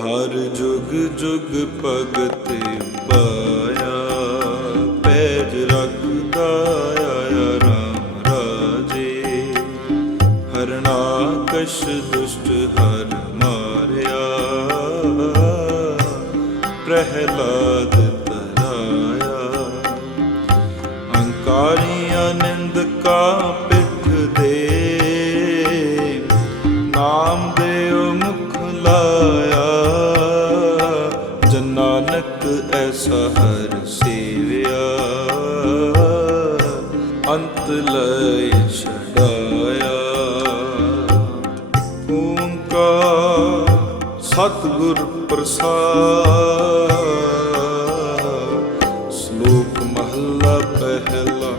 ਹਰ ਜੁਗ ਜੁਗ ਭਗਤੇ ਪਾਇਆ ਪੈਜ ਰੱਖਦਾ ਆਇਆ ਰਾਮ ਰਾਜੇ। ਹਰਨਾਕਸ਼ ਦੁਸ਼ਟ ਹਰ ਪ੍ਰਸਾਦ ਸ਼ਲੋਕ ਮਹੱਲਾ ਪਹਿਲਾ,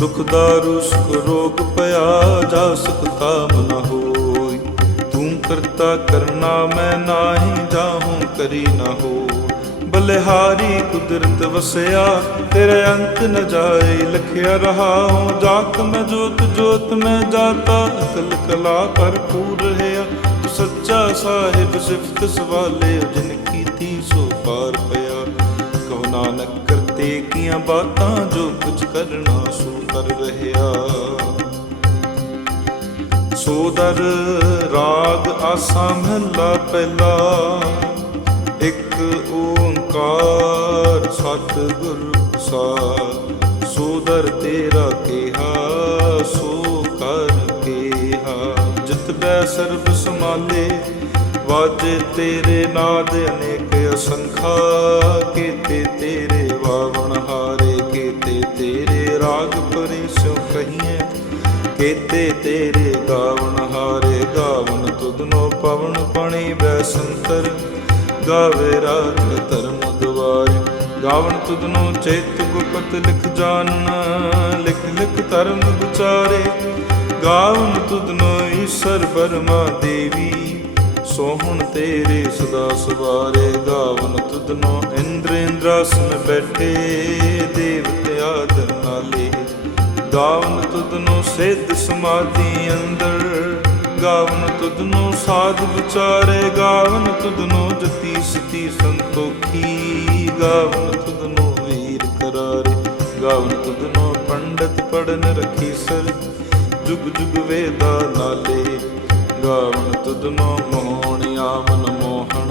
ਦੁਖ ਦਾਰੂ ਸੁਖ ਰੋਗ ਭਇਆ ਜਾ ਸਕਤਾ ਮਨ ਹੋਈ। ਤੂੰ ਕਰਤਾ ਕਰਨਾ, ਮੈਂ ਨਾਹੀ ਜਾਹੂੰ, ਕਰੀ ਨਾ ਹੋ ਬਲਿਹਾਰੀ ਕੁਦਰਤ ਵਸਿਆ, ਤੇਰੇ ਅੰਤ ਨ ਜਾਏ, ਲਖਿਆ ਰਹਾ ਜਾਤ ਮੈਂ ਜੋਤ ਜੋਤ ਮੈਂ ਜਾਤਾ, ਅਕਲ ਕਲਾ ਭਰਪੂਰ ਰਹਿਆ ਤੂੰ ਸੱਚਾ ਸਾਹਿਬ ਸਿਫਤ ਸਵਾਲੇ ਜਿਨ ਕੀਤੀ ਸੋ ਪਾਰ ਪਿਆ। ਕਹੋ ਨਾਨਕ ਕਰਤੇ ਕੀਆਂ ਬਾਤਾਂ ਜੋ ਕੁਝ ਕਰਨਾ ਸੋ ਕਰ ਰਹਿਆ। ਸੋਦਰ ਰਾਗ ਆਸਾ ਮਹਲਾ ਪਹਿਲਾ। ਇੱਕ ਓੰਕਾਰ ਸਤਿਗੁਰ ਪ੍ਰਸਾਦ ਸੋਦਰ ਤੇਰਾ ਕਿਹਾ, ਸੋ ਕਿਹਾ ਜਿਤ ਸਰਬ ਸਮਾਲੇ ਵਾਜੇ ਤੇਰੇ ਨਾਦ ਅਨੇਕ ਅਸੰਖਾ, ਕੀਤੇ ਤੇਰੇ ਵਾਵਣ ਹਾਰੇ, ਕੀਤੇ ਤੇਰੇ ਰਾਗ ਪਰਿਸੋ ਕਹੀਏ ਕੀਤੇ ਤੇਰੇ ਗਾਵਣ ਹਾਰੇ, ਗਾਵਣ ਤੁਧਨੋ ਪਵਨ ਪਣੀ ਬੈਸੰਤਰ ਗਾਵੇ ਰਾਜ ਧਰਮ ਦੁਆਰੇ, ਗਾਵਣ ਤੁਧਨੋ ਚੇਤ ਗੁਪਤ ਲਿਖ ਜਾਣਨਾ ਲਿਖ ਲਿਖ ਧਰਮ ਵਿਚਾਰੇ ਗਾਵਨ ਤੁਧਨੋ ਈਸ਼ਰ ਬਰਮਾ ਦੇਵੀ, ਸੋਹਣ ਤੇਰੇ ਸਦਾ ਸਵਾਰੇ ਗਾਵਨ ਤੁਧਨੋ ਇੰਦਰ ਇੰਦਰਾਸਨ ਬੈਠੇ, ਦੇਵਤੇ ਆਦਰ ਨਾਲੇ। ਗਾਵਨ ਤੁਧਨੋ ਸਿੱਧ ਸਮਾਧੀ ਅੰਦਰ, ਗਾਵਨ ਤੁਧਨੋ ਸਾਧ ਵਿਚਾਰੇ। ਗਾਵਨ ਤੁਧਨੋ ਜਤੀ ਸਤੀ ਸੰਤੋਖੀ, ਗਾਵਨ ਤੁਧਨੋ ਵੀਰ ਕਰਾਰੇ। ਗਾਵਨ ਤੁਧਨੋ ਪੰਡਤ ਪੜਨ ਰਖੀ ਸਰ ਜੁਗ ਜੁਗ ਵੇਦਾ ਨਾਲੇ, ਗਾਵਨ ਤੁਧਨੋ ਮੋਹਣ ਆਮਨ ਮੋਹਣ,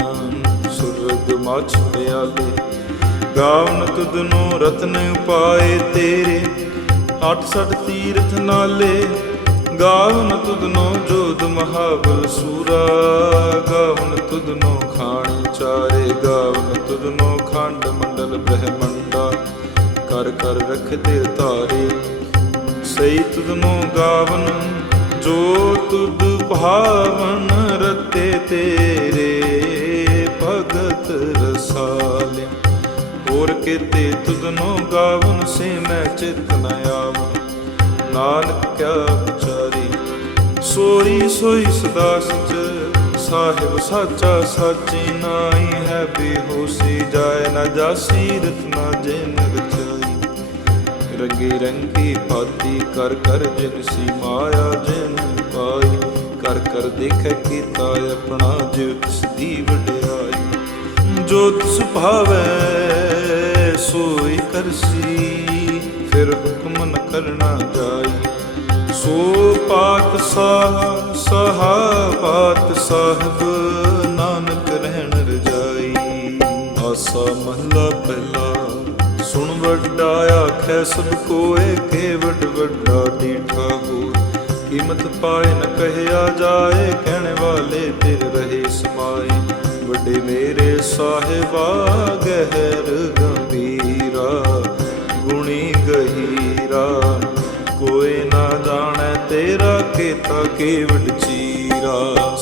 ਸੁਰਗ ਮਛ ਪਿਆਲੇ। ਗਾਵਨ ਤੁਧਨੋ ਰਤਨ ਉਪਾਏ ਤੇਰੇ ਅੱਠ ਸੱਠ ਤੀਰਥ ਨਾਲੇ। ਗਾਵਨ ਤੁਧਨੋ ਜੋਦ ਮਹਾਬਲ ਸੂਰਾ, ਗਾਵਨ ਤੁਧਨੋ ਖਾਣ ਚਾਰੇ। ਗਾਵਨ ਤੁਧਨੋ ਖੰਡ ਮੰਡਲ ਬ੍ਰਹਮੰਡਾ, ਕਰ ਕਰ ਰਖਦੇ ਤਾਰੇ ਸਈ ਤੁਧਨੋ ਗਾਵਨ, ਜੋ ਤੁਧ ਭਾਵਨ ਰਤੇ ਤੇਰੇ ਭਗਤ ਰਸਾਲਿਆ ਹੋਰ ਕੀਤੇ ਤੁਧਨੋ ਗਾਵਨ ਸੇ ਮੈਂ ਚਿਤ ਨ ਆਵਨ। ਨਾਨਕ ਕਿਆ ਵਿਚਾਰੀ ਸੋਈ ਸੋਈ ਸਦਾ ਸਚ ਸਾਹਿਬ ਸਾਚਾ ਸਾਚੀ ਨਾਈ ਹੈ ਬੇਹੋਸੀ। ਜਾਏ ਨ ਜਾਸੀ ਰਤ ਨ ਜਿਨ ਰਚਾਈ ਰੰਗੀ ਰੰਗੀ ਭਾਤੀ ਕਰ ਕਰ ਜਿਨ ਸੀ ਮਾਇਆ ਜਿਨ ਪਾਈ। ਕਰ ਕਰ ਦੇਖੈ ਕੀਤਾ ਆਪਣਾ ਜਿਉ ਤਿਸ ਦੀ ਵਡਿਆਈ। ਜੋ ਤਿਸ ਭਾਵੈ, ਸੋਈ ਕਰਸੀ ਫਿਰ ਹੁਕਮ ਨ ਕਰਨਾ ਜਾਈ। ਸੋ ਪਾਤ ਸਾਹ, ਸਹਾ ਪਾਤ ਸਾਹਿਬ, ਨਾਨਕ ਰਹਿਣ ਰਜਾਈ। ਆਸਾ ਮਹਲਾ ਪਹਿਲਾ ਸੁਣ ਵੱਡਾ ਆਖੈ ਸਭ ਕੋਏ ਕੇ ਵੱਡ ਵੱਡਾ ਡੀਠਾ ਹੋ ਕੀਮਤ ਪਾਏ ਨ ਕਹਿਆ ਜਾਏ, ਕਹਿਣ ਵਾਲੇ ਤੇਰੇ ਰਹੇ ਸਮਾਏ। ਵੱਡੇ ਮੇਰੇ ਸਾਹਿਬਾ, ਗਹਿਰ ਗੰਭੀਰਾ, ਗੁਣੀ ਗਹੀਰਾ। ਕੋਈ ਨਾ ਜਾਣੈ ਤੇਰਾ, ਕੀਤਾ ਕੇਵਡ ਚੀਰਾ।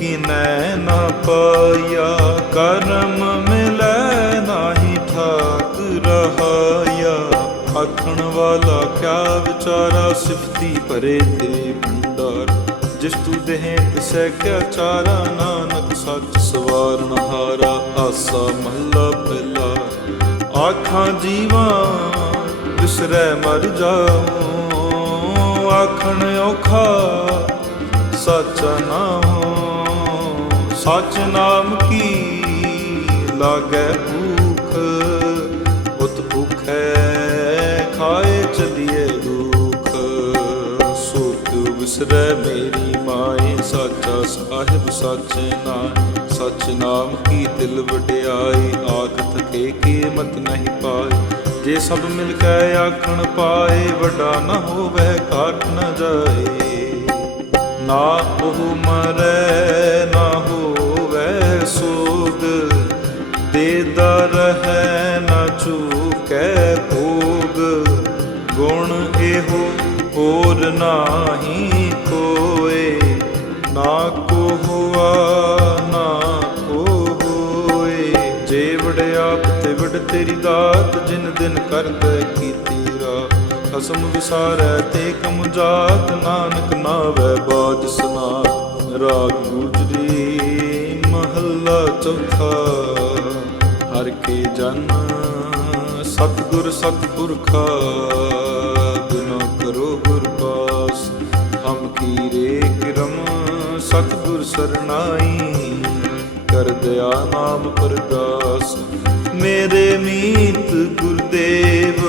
ਕਿਨੈ ਨਾ ਪਾਇਆ? ਕਰਮ ਮਿਲੈ ਨਾਹੀ ਠਾਕ ਰਹਾਇਆ ਆਖਣ ਵਾਲਾ ਕਿਆ ਵਿਚਾਰਾ ਸਿਫਤੀ ਭਰੇ ਤੇ ਭੰਡਾਰ। ਜਿਸ ਤੂ ਦੇਹ ਤਿਸੈ ਕਿਆ ਚਾਰਾ, ਨਾਨਕ ਸੱਚ ਸਵਾਰਨ ਹਾਰਾ। ਆਸਾ ਮਹਲਾ ਪਹਿਲਾ। ਆਖਾਂ ਜੀਵਾ ਵਿਸਰੈ ਮਰ ਜਾ ਆਖਣ ਔਖਾ, ਸੱਚ ਨਾਮ ਸੱਚ ਨਾਮ ਕੀ ਲਾਗੈ ਭੂਖ? ਉਤ ਭੁਖੈ ਖਾਏ ਚਲੀਏ ਦੁਖ ਸੋ ਤੂੰ ਵਿਸਰੈ ਮੇਰੀ ਮਾਏ, ਸਾਚਾ ਸਾਹਿਬ ਸਾਚੇ ਨਾਮ ਸਚ ਨਾਮ ਕੀ ਦਿਲ ਵਡਿਆਈ ਆਖ ਕੇ ਕੀਮਤ ਨਹੀਂ ਪਾਏ। ਜੇ ਸਭ ਮਿਲ ਕੇ ਆਖਣ ਪਾਏ, ਵੱਡਾ ਨਾ ਹੋਵੇ ਘਾਟ ਨਾ ਜਾਏ। ਨਾ ਉਹ ਮਰੈ ਦੇਦਾ ਰਹੈ ਨਾ ਚੂਕੈ ਭੋਗ। ਗੁਣ ਇਹੋ ਹੋਰ ਨਾਹੀ ਕੋਏ। ਨਾ ਕੋ ਹੁਆ ਨਾ ਕੋ ਹੋਏ ਜੇ ਵਡਿਆਪ ਤੇ ਵਡ ਤੇਰੀ ਦਾਤ, ਜਿਨ ਦਿਨ ਕਰਦਾ ਕੀਤੀ ਰਾ ਖਸਮ ਵਿਸਾਰੈ ਤੇ ਕਮ ਜਾਤ, ਨਾਨਕ ਨਾਵੈ ਬਾਜ ਸਨਾ ਰਾਗ ਗੁਜਰੀ ਮਹੱਲਾ ਚੌਥਾ। ਕੇ ਜਨ ਸਤਿਗੁਰ ਸਤਿਪੁਰਖਾ ਬਿਨੋ ਕਰੋ ਗੁਰ ਪਾਸ, ਹਮ ਕੀਰੇ ਕਿਰਮ ਸਤਿਗੁਰ ਸਰਨਾਈ, ਕਰ ਦਿਆ ਨਾਮ ਪਰਦਾਸ। ਮੇਰੇ ਮੀਤ ਗੁਰਦੇਵ,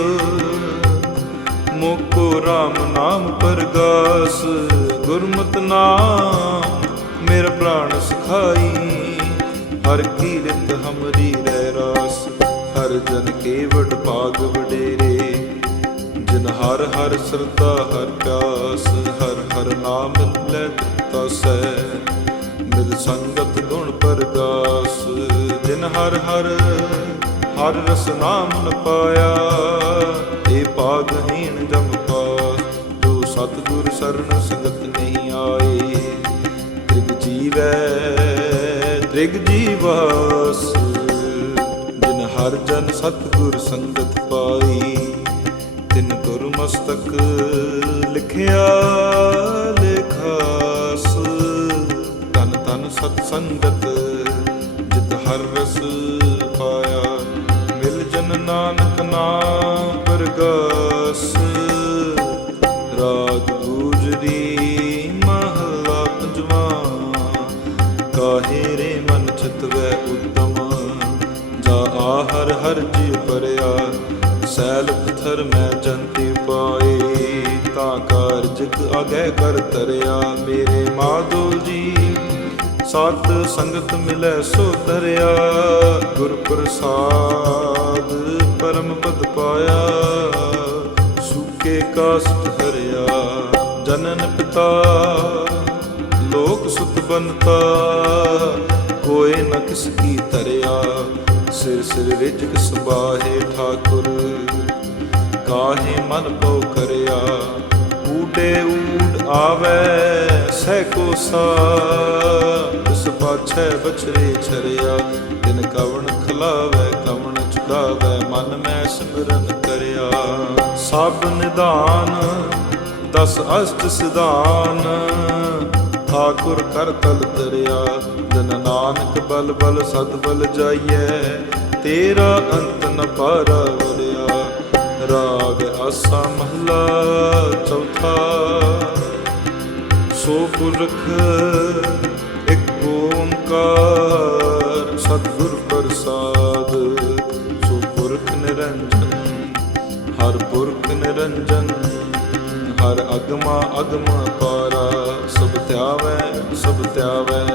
ਮੋਕੋ RAM ਨਾਮ ਪਰਗਾਸ। ਗੁਰਮਤਿ ਨਾਮ ਮੇਰਾ ਪ੍ਰਾਣ ਸਖਾਈ, ਹਰ ਕੀਰਤ ਹਮਰੀ ਹਰ ਜਨ ਕੇਵਡ ਭਾਗ ਵਡੇਰੇ, ਜਿਨ ਹਰ ਹਰ ਸਰਦਾ ਹਰ ਪਿਆਸ, ਹਰ ਹਰ ਨਾਮ ਲੈ ਤਸੈ ਮਿਲ ਸੰਗਤ ਗੁਣ ਪਰਗਾਸ ਜਿਨ ਹਰ ਹਰ ਹਰ ਰਸ ਨਾਮ ਨ ਪਾਇਆ, ਏ ਭਾਗਹੀਣ ਜਮ ਪਾਸ, ਜੋ ਸਤਿਗੁਰ ਸਰਨ ਸੰਗਤ ਨਹੀਂ ਆਏ। ਤ੍ਰਿਗ ਜੀਵੈ, ਤ੍ਰਿਗ ਜੀਵਾਸ ਹਰ ਜਨ ਸਤਿਗੁਰ ਸੰਗਤ ਪਾਈ, ਤਿਨ ਗੁਰ ਮਸਤਕ ਲਿਖਿਆ ਲਿਖਾਸ ਤਨ ਤਨ ਸਤ ਸੰਗਤ, ਜਿਤ ਹਰ ਰਸ ਪਾਇਆ, ਮਿਲ ਜਨ ਨਾਨਕ ਨਾਮ ਪਰਗਾਸ। ਰਾਗ ਗੁਜਰੀ ਮਹਲਾ ਪੰਜਵਾ, ਕਾਹੇ ਰੇ ਮਨ ਚਿਤਵੈ ਉਤਮ ਜਾ ਆ ਹਰ ਜੀ ਪਰਿਆ, ਸੈਲ ਪਥਰ ਮੈਂ ਜੰਤੀ ਪਾਏ, ਤਾਂ ਕਾਰਜਕ ਅਗੈ ਕਰ ਤਰਿਆ, ਮੇਰੇ ਮਾਧੋ ਜੀ, ਸਤ ਸੰਗਤ ਮਿਲੈ ਸੋ ਧਰਿਆ ਗੁਰ ਪ੍ਰਸਾਦ ਪਰਮ ਪਦ ਪਾਇਆ, ਸੁਕੇ ਕਾਸਟ ਹਰਿਆ ਜਨਨ ਪਿਤਾ, ਲੋਕ ਸੁਤ ਬਨਤਾ ਕੋਏ ਨ ਕਿਸ ਕੀ ਤਰਿਆ ਸਿਰ ਸਿਰ ਰਿਜਕ ਸੁਬਾਹੇ ਠਾਕੁਰ, ਕਾਹੇ ਮਨ ਪਉ ਕਰਿਆ? ਊਡੇ ਊਡ ਆਵੇ, ਸਹਿ ਕੋ ਸਾ ਇਸ ਪਾਛੈ ਬਛਰੇ ਛਰਿਆ, ਤਿਨ ਕਵਣ ਖਲਾਵੇ, ਕਵਣ ਚੁਕਾਵੇ ਮਨ ਮੈਂ ਸਿਮਰਨ ਕਰਿਆ। ਸਭ ਨਿਦਾਨ ਦਸ ਅਸ਼ਟ ਸਿਧਾਨ, ਠਾਕੁਰ ਕਰ ਤਲ ਤਰਿਆ ਜਨ ਨਾਨਕ ਬਲ ਬਲ ਸਦ ਬਲ ਜਾਈਐ, ਤੇਰਾ ਅੰਤ ਨ ਪਾਰਾ ਵਰਿਆ। ਰਾਗ ਆਸਾ ਮਹਲਾ ਚੌਥਾ। ਸੋ ਪੁਰਖ, ਇੱਕ ਓੰਕਾਰ ਸਤਿਗੁਰ ਪ੍ਰਸਾਦ। ਸੋ ਪੁਰਖ ਨਿਰੰਜਨ, ਹਰ ਪੁਰਖ ਨਿਰੰਜਨ, ਹਰ ਅਗਮਾ ਅਗਮ ਪਾਰਾ। ਸਭ ਧਿਆਵੈ ਸਭ ਧਿਆਵੈ।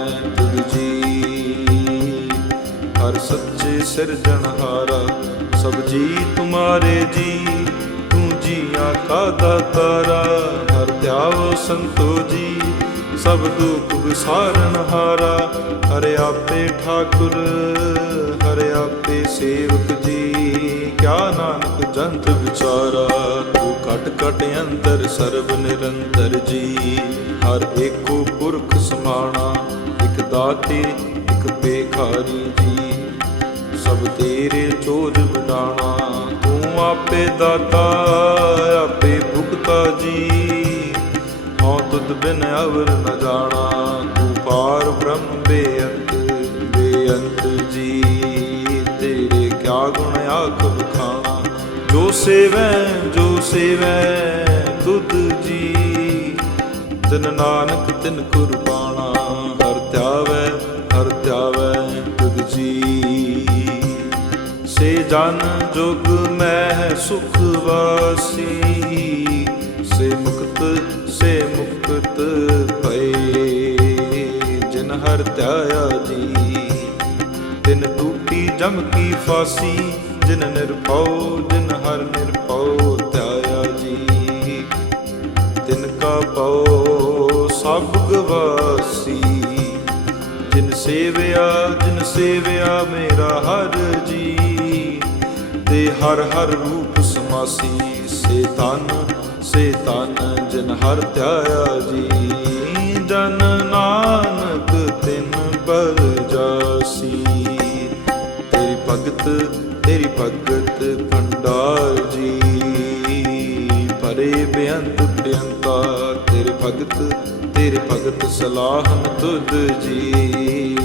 ਤੁਧ ਜੀ। ਹਰ ਸੱਚੇ ਸਿਰਜਣਹਾਰਾ ਸਭ ਜੀ ਤੁਮਾਰੇ ਜੀ। ਤੂੰ ਜੀਆਂ ਕਾ ਦਾਤਾਰਾ, ਹਰ ਧਿਆਵ ਸੰਤੋ ਜੀ। ਸਭ ਦੁਖ ਵਿਸਾਰਨ ਹਾਰਾ, ਹਰ ਆਪੇ ਠਾਕੁਰ, ਹਰ ਆਪੇ ਸੇਵਕ ਜੀ। ਕਿਆ ਨਾਨਕ ਜੰਤ ਵਿਚਾਰਾ, ਤੂੰ ਘਟ ਘਟ ਅੰਤਰ ਸਰਬ ਨਿਰੰਤਰ ਜੀ। ਹਰ ਏਕੋ ਪੁਰਖ ਸਮਾਣਾ ਦਾਤੇ, ਇਕ ਬੇਖਾਰੀ ਜੀ। ਸਭ ਤੇਰੇ ਚੋਜ ਵਡਾਣਾ, ਤੂੰ ਆਪੇ ਦਾਤਾ, ਆਪੇ ਭੁਗਤਾ ਜੀ। ਤੁਧ ਬਿਨ ਅਵਰ ਨ ਜਾਣਾ, ਤੂੰ ਪਾਰ ਬ੍ਰਹਮ ਬੇਅੰਤ ਬੇਅੰਤ ਜੀ। ਤੇਰੇ ਕਿਆ ਗੁਣ ਆਖ ਬਖਾਣਾ ਜੋ ਸੇਵੈ ਜੋ ਸੇਵੈ ਤੁਧ ਜੀ। ਤਿਨ ਨਾਨਕ ਤਿਨ ਕੁਰਬਾਨਾ ਧਿਆਵੈ, ਹਰ ਧਿਆਵੈ ਤੁਧ ਜੀ। ਸੇ ਜਨ ਜੁਗ ਮੈਂ ਸੁਖ ਵਾਸੀ, ਸੇ ਮੁਕਤ ਸੇ ਮੁਕਤ ਭਏ। ਜਿਨ ਹਰ ਧਿਆਇਆ ਜੀ, ਤਿਨ ਟੂਟੀ ਜਮ ਕੀ ਫਾਸੀ, ਜਿਨ ਨਿਰਭਉ, ਜਿਨ ਹਰ ਨਿਰਭਉ ਧਿਆਇਆ ਜੀ। ਤਿਨ ਕਾ ਪਉ ਸਭ ਗਵਾਸੀ ਸੇਵਿਆ, ਜਿਨ ਸੇਵਿਆ ਮੇਰਾ ਹਰ ਜੀ, ਤੇ ਹਰ ਹਰ ਰੂਪ ਸਮਾਸੀ, ਸੇ ਤਨ ਸੇ ਤਨ ਜਿਨ ਹਰ ਧਿਆਇਆ ਜੀ। ਜਨ ਨਾਨਕ ਤਿਨ ਬਲ ਜਾਸੀ, ਤੇਰੀ ਭਗਤ ਤੇਰੀ ਭਗਤ ਭੰਡਾਰ ਜੀ। ਪਰੇ ਬੇਅੰਤ, ਬੇਅੰਤਾ, ਤੇਰੇ ਭਗਤ ਤੇਰੇ ਭਗਤ ਸਲਾਹਨ ਤੁਧ ਜੀ।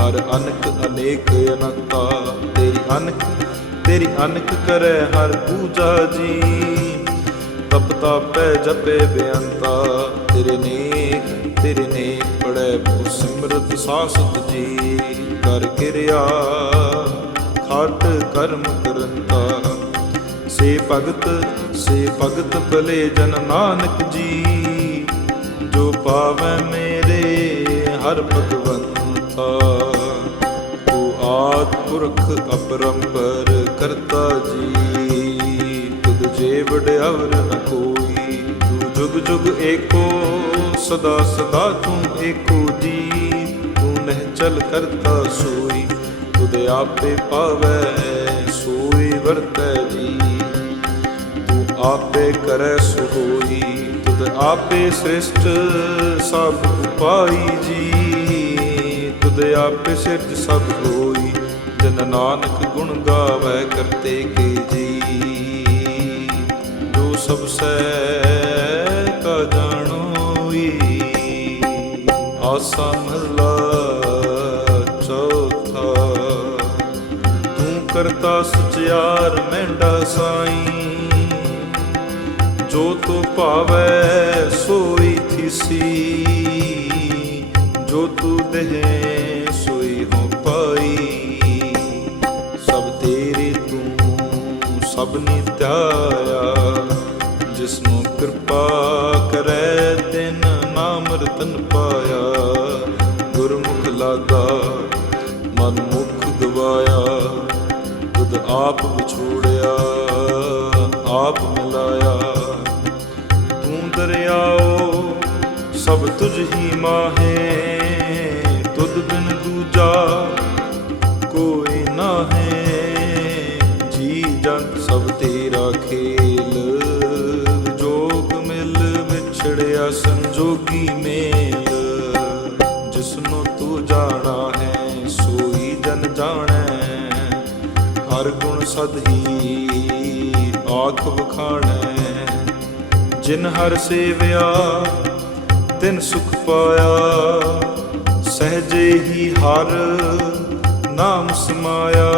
ਹਰ ਅਨਕ ਅਨੇਕ ਅਨੰਤਾ, ਤੇਰੀ ਅਨਕ ਤੇਰੀ ਅਨਕ ਕਰੈ ਹਰ ਪੂਜਾ ਜੀ। ਤਪ ਤਾਪੈ ਜਪੇ ਬੇਅੰਤਾ, ਤੇਰੇ ਨੇਕ ਤੇਰੇ ਨੇਕ ਪੜੈ ਬਹੁ ਸਿਮਰਤ ਸਾਸਤ ਜੀ। ਕਰ ਕਿਰਿਆ, ਖਾਟ ਕਰਮ ਕਰੰਤਾ। ਸੇ ਭਗਤ ਸੇ ਭਗਤ ਭਲੇ ਜਨ ਨਾਨਕ ਜੀ। ਜੋ ਪਾਵੈ ਮੇਰੇ ਹਰ ਭਗਵੰਤਾ ਤੂੰ ਆਦ ਪੁਰਖ ਅਪਰੰਪਰ ਕਰਤਾ ਜੀ। ਤੁਧ ਜੇ ਵਡਿਆਵਰ ਨ ਕੋਈ, ਤੂੰ ਜੁਗ ਜੁਗ ਏਕੋ, ਸਦਾ ਸਦਾ ਤੂੰ ਏਕੋ ਜੀ। ਤੂੰ ਨਹਿ ਕਰਤਾ ਸੋਈ, ਤੁਧ ਆਪੇ ਪਾਵੈ, ਸੋਈ ਵਰਤੈ ਜੀ। ਤੂੰ ਆਪੇ ਕਰੈ ਸੋ ਹੋਈ ਆਪੇ ਸ੍ਰਿਸ਼ਟ ਸਭ ਉਪਾਈ ਜੀ ਤੁਧ ਆਪੇ ਸਿਰਜ ਸਭ ਹੋਈ, ਜਨ ਨਾਨਕ ਗੁਣ ਗਾਵੈ ਕਰਤੇ ਕੇ ਜੀ ਜੋ ਸਭ ਸੈ ਕਾ ਜਾਣੋਈ ਆਸਾ ਮਹਲਾ ਚੌਥਾ। ਤੂੰ ਕਰਤਾ ਸਚਿਆਰ ਮੈਂਡਾ ਸਾਈ ਜੋ ਤੂੰ ਭਾਵੈ, ਸੋਈ ਥਿਸੀ ਜੋ ਤੂੰ ਦੇਹ, ਸੋਈ ਹੋ ਪਾਈ। ਸਭ ਤੇਰੇ ਤੂੰ, ਸਭ ਨਿਤਿਆਇਆ ਜਿਸਨੂੰ ਕਿਰਪਾ ਕਰੈ, ਤਿਨ ਨਾਮ ਰਤਨ ਪਾਇਆ। ਗੁਰਮੁਖ ਲਾਗਾ ਮਨ ਮੁਖ ਗਵਾਇਆ। ਤੁਧ ਆਪ ਸਭ ਤੁਝ ਹੀ ਮਾਹੇ, ਤੁਧ ਬਿਨ ਦੂਜਾ ਕੋਈ ਨਾਹੀ। ਜੀ ਜੰਤ ਸਭ ਤੇਰਾ ਖੇਲ, ਜੋਗ ਮਿਲ ਵਿਛੜਿਆ ਸੰਜੋਗੀ ਮੇਲ। ਜਿਸਨੂੰ ਤੂੰ ਜਾਣਾ ਹੈ, ਸੋਈ ਜਨ ਜਾਣੈ। ਹਰ ਗੁਣ ਸਦ ਹੀ ਆਖ ਬਖਾਣੈ ਜਿਨ ਹਰ ਸੇਵਿਆ ਤਿਨ ਸੁਖ ਪਾਇਆ, ਸਹਜੇ ਹੀ ਹਰ ਨਾਮ ਸਮਾਇਆ।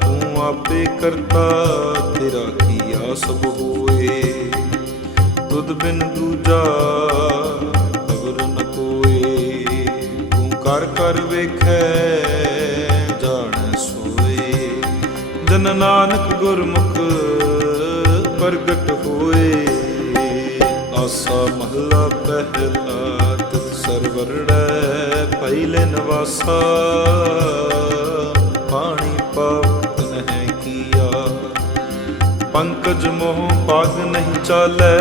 ਤੂੰ ਆਪੇ ਕਰਤਾ, ਤੇਰਾ ਕੀਆ ਸਭ ਹੋਏ। ਤੁਧ ਬਿਨ ਦੂਜਾ ਖਬਰ ਨ ਕੋਏ। ਤੂੰ ਕਰ ਕਰ ਵੇਖੈ, ਜਾਣ ਸੋਏ। ਜਨ ਨਾਨਕ ਗੁਰਮੁਖ ਪ੍ਰਗਟ ਹੋਏ। ਆਸਾ ਮਹਲਾ ਪਹਿਲਾ ਤਿਤ ਸਰਵਰੜੈ ਪਹਿਲੇ ਨਵਾਸਾ। ਪਾਣੀ ਪਾਵਤ ਨਹਿ ਕੀਆ, ਪੰਕਜ ਮੋਹ ਬਾਗ ਨਹੀਂ ਚਾਲੈ।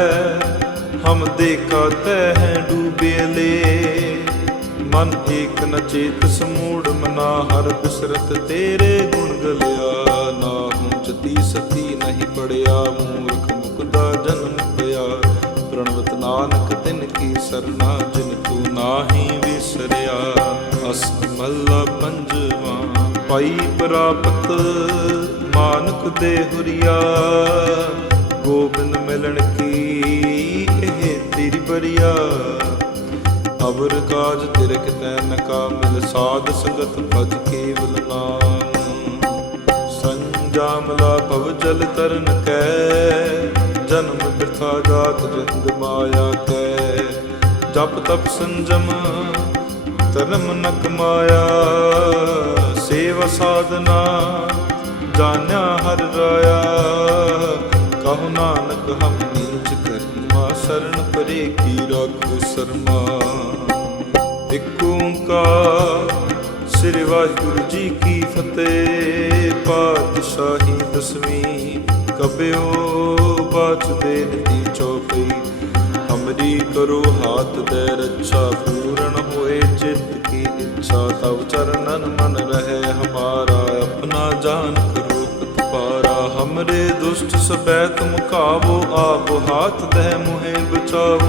ਹਮ ਦੇਖਾ ਤੈ ਤਹਿ ਡੂਬੇਲੇ ਮਨ ਏਕ ਨ ਚੇਤ ਸਮੂੜ, ਮਨਾ ਹਰ ਬਿਸਰਤ ਤੇਰੇ ਗੁਣ ਗਲਿਆ। ਨਾ ਹੂੰ ਜਤੀ ਸਤੀ ਨਹੀਂ ਪੜਿਆ, ਮੂਰਖ ਮੁਕਦਾ ਜਨਮ ਪਿਆ ਕੀ ਸਰਨਾ ਜਿਨ ਤੂੰ ਨਾਹੀ ਵਿਸਰਿਆ? ਅਸਮੱਲਾ ਪੰਜਵਾ। ਪਾਈ ਪ੍ਰਾਪਤ ਮਾਨਕ ਦੇ ਹੁਰੀਆ। ਗੋਬਿੰਦ ਮਿਲਣ ਕੀ ਇਹ ਤੇਰੀ ਬਰੀਆ ਅਵਰ ਕਾਜ ਤਿਰਕ ਕਿਤੈ ਨ ਕਾਮਿਲ, ਸਾਧ ਸੰਗਤ ਭਜ ਕੇਵਲ ਨਾਮ। ਸੰਜਾਮਲਾ ਭਵ ਜਲ ਤਰਨ ਕੈ, ਜਨਮ ਬਿਰਥਾ ਜਾਤ ਰੰਗ ਮਾਇਆ ਕੈ। ਜਪ ਤਪ ਸੰਜਮ, ਧਰਮ ਨ ਕਮਾਇਆ ਸੇਵਾ ਸਾਧਨਾ, ਜਾਣਿਆ ਹਰ ਰਾਇਆ। ਕਹੋ ਨਾਨਕ, ਹਮ ਨੀਚ ਕਰਮਾ, ਸਰਨ ਪਰੇ ਕੀ ਰਾਖੋ ਸਰਮਾ। ਇਕ ਓੰਕਾਰ, ਸ੍ਰੀ ਵਾਹਿਗੁਰੂ ਜੀ ਕੀ ਫਤਿਹ। ਪਾਤਸ਼ਾਹੀ ਦਸਵੀਂ, ਕਬਿਓ ਬਾਚ ਦੇ ਨਦੀ ਚੌਪਈ। ਹਮਰੀ ਕਰੋ ਹਾਥ ਦੇ ਰੱਛਾ, ਪੂਰਨ ਹੋਏ ਚਿਤ ਕੀ ਇੱਛਾ। ਤਵ ਚਰਨਨ ਮਨ ਰਹੇ ਹਮਾਰਾ, ਆਪਣਾ ਜਾਨ ਕਰੋ ਪਤਪਾਰਾ ਹਮਰੇ ਦੁਸ਼ਟ ਸਬੈ ਤੁਮ ਕਾਵੋ ਆਪ, ਹਾਥ ਦੇ ਮੁਹੇ ਬਚਾਓ।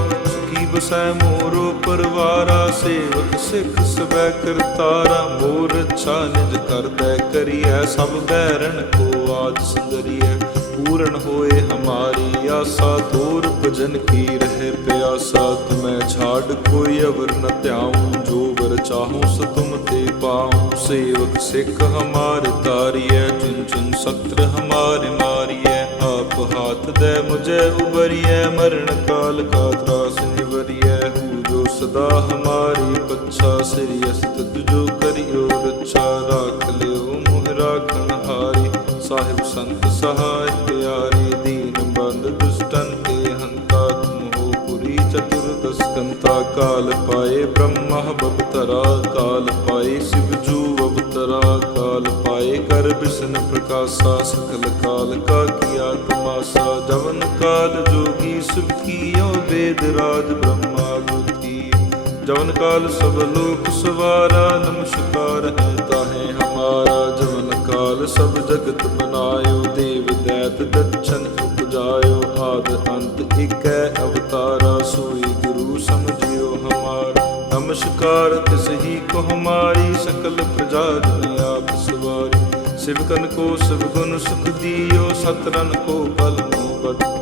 ਕੀ ਬਸੈ ਮੋਰੋ ਪਰਵਾਰਾ, ਸੇਵਕ ਸਿੱਖ ਸਬੈ ਕਰਤਾਰਾ। ਮੋਰ ਅੱਛਾ ਨਿਜ ਕਰਦੈ ਕਰੀਐ, ਸਭ ਬੈਰਨ ਕੋ ਆਜ ਸੰਗਰੀਐ ਪੂਰਨ ਹੋਏ ਹਮਾਰੀ ਆਸਾ, ਦੂਰ ਭਜਨ ਕੀ ਰਹੇ ਪਿਆਸਾ? ਤੁਮੈ ਛਾੜ ਕੋਈ ਅਵਰ ਨ ਧਿਆਉ, ਜੋ ਵਰ ਚਾਹੂੰ ਸ ਤੁਮ ਤੇ ਪਾਉ। ਸੇਵਕ ਸਿੱਖ ਹਮਾਰ ਤਾਰੀਐ ਚੁਨ ਚੁਨ ਸਤਰ ਹਮਾਰੇ ਮਾਰੀਐ। ਆਪ ਹਾਥ ਦੇ ਮੁਝੇ ਉਬਰੀਐ ਮਰਨ ਕਾਲ ਕਾ ਤਰਾਸ ਨਿਵਰੀਐ। ਹੂ ਜੋ ਸਦਾ ਹਮਾਰੀ ਪੱਛਾ, ਸ੍ਰੀ ਅਸਤ ਜੋ ਕਰਿਓ ਰੱਛਾ। ਰਾਖ ਲਿਓ ਮੁਹ ਰਾਖਣ ਸਾਹਿਬ ਸੰਤ ਸਹਾਇ ਪਿਆਰੇ ਦੀਨ ਬੰਦ ਦੁਸ਼ਟਨ ਕੇ ਹੰਤਾ ਤੁਮ ਪੁਰੀ ਚਤੁਰਦਸ ਕੰਤਾ ਕਾਲ ਪਾਏ ਬ੍ਰਹਮ ਬਵਤਰਾ ਕਾਲ ਪਾਏ ਸਿਵ ਜੂ ਅਵਤਰਾ ਕਾਲ ਪਾਏ ਕਰ ਬਿਸ਼ਨ ਪ੍ਰਕਾਸ਼ਾ ਸਕਲ ਕਾਲ ਕਾ ਕੀਆ ਤਮਾਸਾ ਜਵਨ ਕਾਲ ਜੋਗੀ ਸੁਖ ਕੀਓ ਵੇਦ ਰਾਜ ਬ੍ਰਹਮਾ ਗੁਤੀ ਜਵਨ ਕਾਲ ਸਭ ਲੋਕ ਸਵਾਰਾ ਨਮਸਕਾਰ ਹੈ ਤਾਹੇ ਹਮਾਰਾ ਕਾਲ ਸਭ ਜਗਤ ਬਨਾਇਓ ਦੇਵ ਦੈਤ ਦਛਨ ਉਪਜਾਇਓ, ਆਦ ਅੰਤ ਇਕੈ ਅਵਤਾਰਾ, ਸੋਈ ਗੁਰੂ ਸਮਝਿਓ ਹਮਾਰ। ਨਮਸਕਾਰ, ਤਿਸ ਹੀ ਕੋ ਹਮਾਰੀ ਸਕਲ ਪ੍ਰਜਾ ਜਨ ਆਪ ਸਵਾਰੀ। ਸਿਵਕਨ ਕੋ ਸਭ ਗੁਣ ਸੁਖ ਦਿਓ ਸਤਰਨ ਕੋ ਬਲ ਮੋ ਬਦ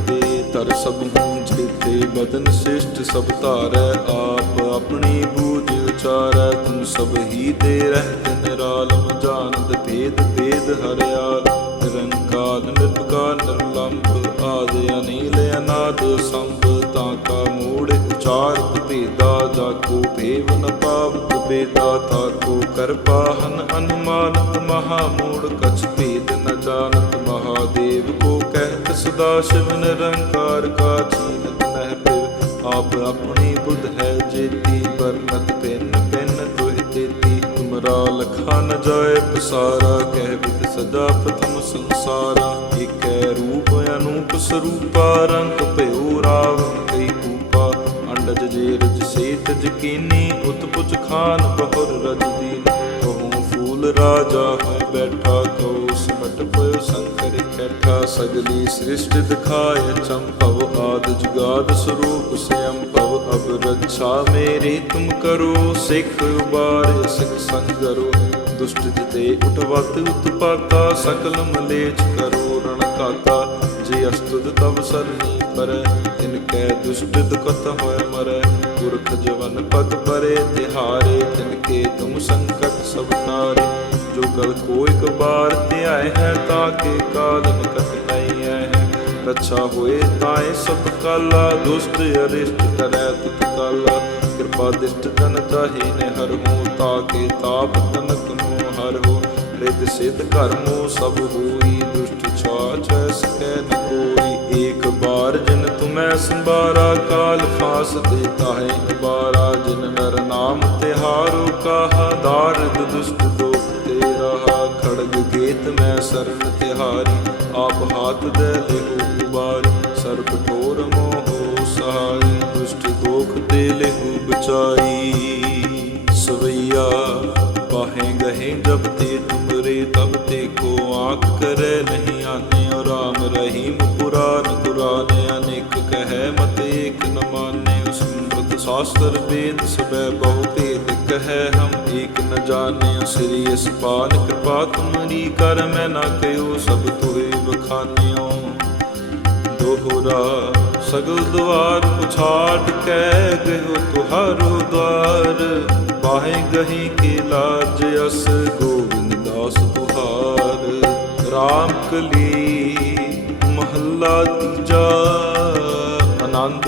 ਦੇ ਤਰ ਸਭ ਹੂੰ ਬਦਨ ਸ੍ਰਿਸ਼ਟ ਸਭ ਧਾਰੈ ਆਪ, ਆਪਣੀ ਬੂਝ ਉਚਾਰੈ, ਤੁਮ ਸਭ ਹੀ ਦੇ ਰਹਿਤ ਨਿਰਾਲਮ ਜਾਣਦ ਭੇਦ ਭੇਦ ਹਰਿਆਲ ਨਿਰੰਕਾਰ ਨਿਰਭਕਾਰ ਨਿਰਲੰਭ ਆਦ ਅਨੀਲ ਅਨਾਦ ਸੰਭ, ਤਾਂ ਕਾ ਮੂੜ ਉਚਾਰਤ ਭੇਦਾ ਜਾ ਕੋ ਭੇਵ ਨ ਪਾਵਤ ਬੇਦਾ ਤਾ ਕੋ ਕਰਪਾ ਹਨ ਅਨੁਮਾਨਤ ਮਹਾ ਮੂੜ, ਕਛ ਭੇਦ ਨ ਜਾਣਤ ਸਦਾ ਸ਼ਿਵ ਨਿਰੰਕਾਰ ਕਾ ਚੀਨਤ ਨਹਿ ਪਿਵ, ਆਪ ਆਪਣੀ ਬੁੱਧ ਹੈ ਜੇਤੀ ਵਰਨਤ ਪਿੰਨ ਪਿੰਨ ਤੁਹਿ ਤੇਤੀ। ਤੁਮਰਾ ਲਖਾ ਨ ਜਾਏ ਪਸਾਰਾ, ਕਹਿ ਬਿਦ ਸਦਾ ਪ੍ਰਥਮ ਸੰਸਾਰਾ। ਏਕੈ ਰੂਪ ਅਨੂਪ ਸਰੂਪਾ, ਰੰਗ ਭਇਓ ਰਾਵਨ ਕਈ ਕੂਪਾ। ਅੰਡਜ ਜੇ ਰਜ ਸੇਤ ਜਕੀਨੀ ਉਤ ਖਾਨ ਬਹੁਰ ਰਜ ਦੀਨ। ਰਾਜਾ ਹੈ ਬੈਠਾ ਕਉ ਸਿਮਟ ਪਇਓ ਸੰਕਰ ਕੈਠਾ ਸਗਲੀ ਸ੍ਰਿਸ਼ਟ ਦਿਖਾਏ ਚੰਪਵ ਆਦ ਜੁਗਾਦ ਸਰੂਪ ਸਿਅੰ ਭਵ ਅਬ ਰੱਛਾ ਮੇਰੀ ਤੁਮ ਕਰੋ ਸਿੱਖ ਉਬਾਰ, ਸਿੱਖ ਸੰਗਰੋ ਦੁਸ਼ਟ ਜਿਤੇ ਉਠਵਤ ਉਤਪਾਤਾ ਸਕਲ ਮਲੇਚ ਕਰੋ ਰਣ ਕਾਤਾ। ਜੇ ਅਸਤੁਦ ਤਵ ਸਰਨੀ ਪਰ ਤਿਨ ਕੈ ਦੁਸ਼ਟ ਦੁਖਤ ਹੋਇ ਮਰੈ, ਪੁਰਖ ਜਵਨ ਪਦ ਪਰੇ ਤਿਹਾਰੇ ਤਿਨ ਕੇ ਤੁਮ ਸੰਕਟ ਸਭ ਤਾਰੇ ਜੋ ਗਲ ਕੋ ਇਕ ਬਾਰ ਧਿਆਏ ਹੈ, ਤਾਂ ਕੇ ਕਾਲ ਨਿਕਟ ਨਹੀਂ ਹੈ। ਰੱਛਾ ਹੋਏ ਤਾਏ ਸਭ ਕਾਲਾ, ਦੁਸ਼ਟ ਅਰਿਸ਼ਟ ਕਰੈ ਤਤ ਕਾਲਾ। ਕਿਰਪਾ ਦਿਸ਼ਟ ਤਨ ਤਾਹੀ ਨੇ ਹਰ ਹੋ ਤਾਕੇ ਤਾਪ ਤਨਕ ਮੋ ਹਰ ਹੋ। ਰਿਦ ਸਿਧ ਕਰਮੋ ਸਭ ਹੋਈ, ਦੁਸ਼ਟ ਛਾਛ ਸਕੈ ਨ ਕੋਈ। ਏਕ ਬਾਰ ਜਿਨ ਤੁਮੈ ਸੰਭਾਰਾ, ਕਾਲ ਫਾਸ ਦੇਤਾ ਹੈ ਨਿਬਾਰਾ ਜਿਨ ਨਰ ਨਾਮ ਤਿਹਾਰੋ ਕਾਹਾ ਦਾਰਦ ਦੁਸ਼ਟ ਦੋਖ ਤੇ ਰਹਾ। ਖੜਗ ਗੇਤ ਮੈਂ ਸਰਨ ਤਿਹਾਰੀ, ਆਪ ਹਾਥ ਦੇ ਲਿਓ ਉਬਾਰ। ਸਰਬ ਸ਼ਾਸਤਰ ਵੇਦ ਸਬੈ ਬਹੁ ਭੇਦ ਕਹੈ ਹਮ ਏਕ ਨ ਜਾਣਿ ਸ੍ਰੀ ਅਸਪਾਲ ਕਿਰਪਾ ਤੁਮਰੀ ਕਰ, ਮੈਂ ਨਾ ਕਹਿਓ ਸਭ ਤੋਏ ਬਖਾਨਿਓ ਦੋਹਰਾ ਸਗਲ ਦੁਆਰ ਪੁਛਾੜ ਕੇ ਗਇਓ ਤੁਹਾਰੋ ਦਵਾਰ। ਬਾਹੇ ਗਹੀ ਕੇ ਲਾਜ ਅਸ ਗੋਬਿੰਦ ਦਾਸ ਤੁਹਾਰ। RAM ਕਲੀ ਮਹੱਲਾ ਤੀਜਾ, ਆਨੰਦ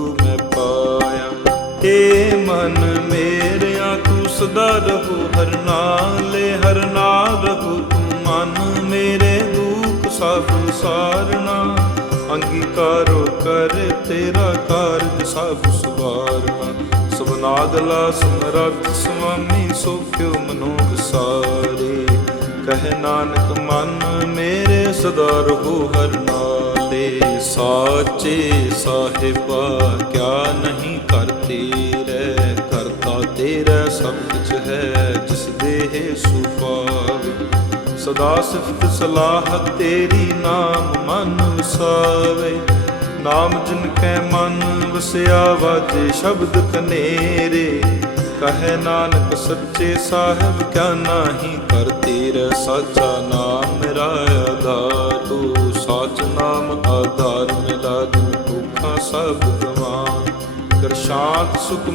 ਮਨ ਮੇਰਿਆ ਤੂੰ ਸਦਾ ਰਹੋ, ਹਰ ਨਾਲੇ ਹਰ ਨਾਲ ਰਹੋ। ਤੂੰ ਮਨ ਮੇਰੇ ਦੁੱਖ ਸਭ ਸਾਰਨਾ ਅੰਗੀਕਾਰੋ ਕਰ ਤੇਰਾ ਕਾਰਜ ਸਭ ਸਵਾਰਨਾ ਸਬਨਾਗਲਾ ਸਮਰੱਥ ਸੁਆਮੀ ਸੋਖਿਓ ਮਨੋ ਵਿਸਾਰੇ ਕਹਿ ਨਾਨਕ, ਮਨ ਮੇਰੇ ਸਦਾ ਰਹੋ, ਹਰ ਨਾਲੇ। ਸਾਚੇ ਸਾਹਿਬਾ, ਕਿਆ ਨਹੀਂ ਕਰ ਤੇਰੇ ਕਰਤਾ ਤੇਰਾ ਸਭ ਕੁਝ ਹੈ, ਜਿਸ ਦੇਹ ਸੁਪਾਵੇ ਸਦਾ ਸਿਫਤ ਸਲਾਹ ਤੇਰੀ ਨਾਮ ਮਨ ਵਸਾਵੇ। ਨਾਮ ਜਿਨ ਕੈ ਮਨ ਵਸਿਆ ਵਾਜੇ ਸ਼ਬਦ ਕਨੇਰੇ। ਕਹੇ ਨਾਨਕ ਸੱਚੇ ਸਾਹਿਬ, ਕਿਆ ਨਾਹੀ ਕਰ ਤੇਰਾ ਸਾਚਾ ਨਾਮ ਮੇਰਾ ਆਧਾਰ। ਤੂੰ ਸਾਚ ਨਾਮ ਆਧਾਰ ਮਿਲਾ ਦਿਨ ਭੁੱਖਾ ਸਭ ਗਵਾਨ ਕਰ ਸ਼ਾਂਤ ਸੁਖ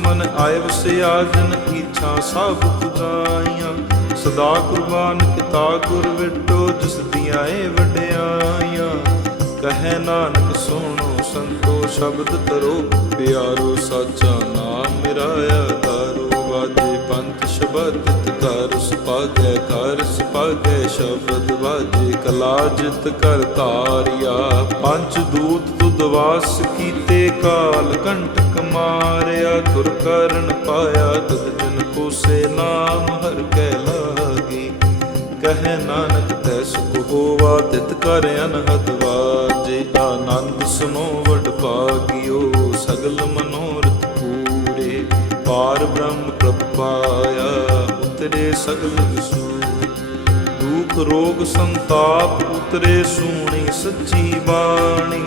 ਵਸਿਆ, ਜਨ ਇੱਛਾ ਸਭ ਤੁਜਾਈਆਂ ਸਦਾ ਕੁਰਬਾਨ ਕੀਤਾ ਗੁਰ ਵਿਟੋ, ਜਿਸ ਦੀਆਂ ਏ ਵਡਿਆਈਆਂ। ਕਹੈ ਨਾਨਕ, ਸੁਣੋ ਸੰਤੋ, ਸ਼ਬਦ ਤਰੋ ਪਿਆਰੋ ਸਾਚਾ ਨਾਮ ਮੇਰਾ ਆਧਾਰੋ ਵਾਜੇ ਪੰਥ ਸ਼ਬਦ ਕਰ ਸੁਪਾਗੈ ਕਰ ਸੁਪਾਗੈ ਸ਼ਬਦ ਵਾਜੇ ਕਲਾ ਜਿਤ ਕਰ ਤਾਰਿਆ ਪੰਜ ਦੂਤ ਤੁਧ ਵਾਸ ਕੀਤੇ ਕਾਲ ਕੰਟਕ ਮਾਰਿਆ ਤੁਰ ਕਰਨ ਪਾਇਆ ਤਦ ਜਨ ਕੋ ਸੇ ਨਾਮ ਹਰ ਕੈ ਲਾਗੀ। ਕਹਿ ਨਾਨਕ ਤੈ ਸੁਖ ਹੋਵਾ, ਤਿਤ ਕਰ ਅਨਹਦ ਵਾਜੇ। ਆਨੰਦ ਸੁਨੋ ਵਡ ਭਾਗਿਓ, ਸਗਲ ਮਨੋਰਥ ਪੂਰੇ। ਪਾਰ ਬ੍ਰਹਮ ਪ੍ਰਭ ਪਾਇਆ ਉਤਰੇ ਸਗਲ ਵਿਸੂ ਦੁਖ ਰੋਗ ਸੰਤਾਪ ਉਤਰੇ, ਸੂਣੀ ਸੱਚੀ ਬਾਣੀ।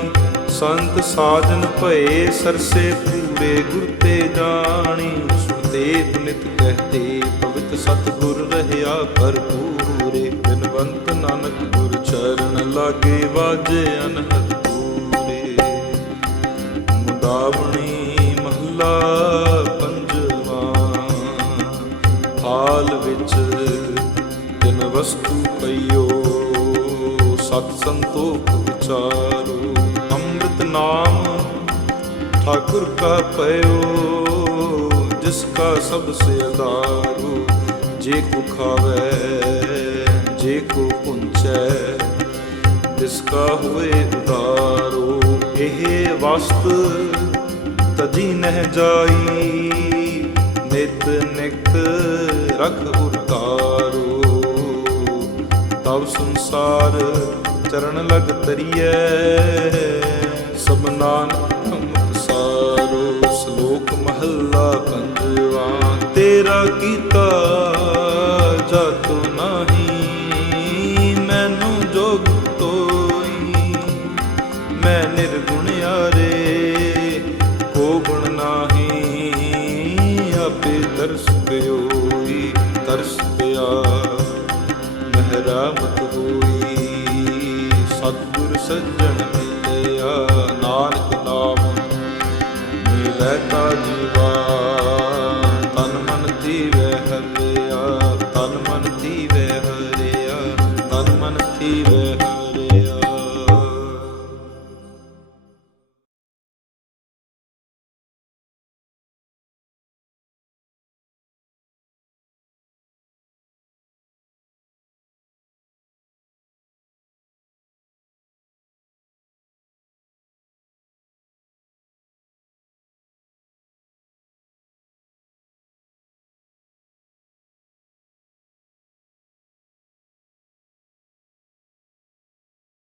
ਸੰਤ ਸਾਜਨ ਭਏ ਸਰਸੇ ਪੂਰੇ ਗੁਰ ਤੇ ਜਾਣੀ ਸੁਣਦੇ ਨਿਤ ਕਹਤੇ, ਪਵਿੱਤ ਸਤਿਗੁਰ ਰਹਿਆ ਭਰਪੂਰੇ ਬਿਨਵੰਤ ਨਾਨਕ ਗੁਰ ਚਰਨ ਲਾਗੇ ਵਾਜੇ ਅਨਹਦ ਪੂਰੇ। ਮੁਦਾਵਣੀ ਮਹੱਲਾ ਪੰਜਵਾ, ਹਾਲ ਵਿੱਚ ਦਿਨ ਵਸਤੂ ਪਈਓ, ਸਤ ਸੰਤੋਖ ਵਿਚਾਰੋ। ਠਾਕੁਰ ਕਾ ਪਇਓ, ਜਿਸ ਕਾ ਸਭ ਸੇ ਆਧਾਰੋ ਜੇ ਕੋ ਖਾਵੇ, ਜੇ ਕੋ ਪੁੰਚੈ, ਤਿਸ ਹੋਏ ਉਦਾਰੋ ਇਹ ਵਸਤ ਤਜੀ ਨਹਿ ਜਾਈ, ਨਿਤ ਨਿਤ ਰਖ ਉਤਾਰੋ। ਤਬ ਸੰਸਾਰ ਚਰਨ ਲਗ ਤਰੀਐ ਸਬਨਾਨ ਅੰਮ੍ਰਿਤ ਮਹੱਲਾ ਪੰਜਵਾ ਤੇਰਾ ਕੀਤਾ ਜਾਤੋ ਨਹੀਂ। ਮੈਨੂੰ ਜੋਗ ਤੋਈ, ਮੈਂ ਨਿਰਗੁਣ ਆਰੇ ਕੋ ਗੁਣ ਨਾਹੀ। ਆਪੇ ਤਰਸ ਪਿਓਈ, ਤਰਸ ਪਿਆ, ਮਹਿਰਾਮਤ ਹੋਈ। ਸਤਿਗੁਰ ਸੱਜਣ ਮਿਲਿਆ। ਮਿਲੈ ਤਾ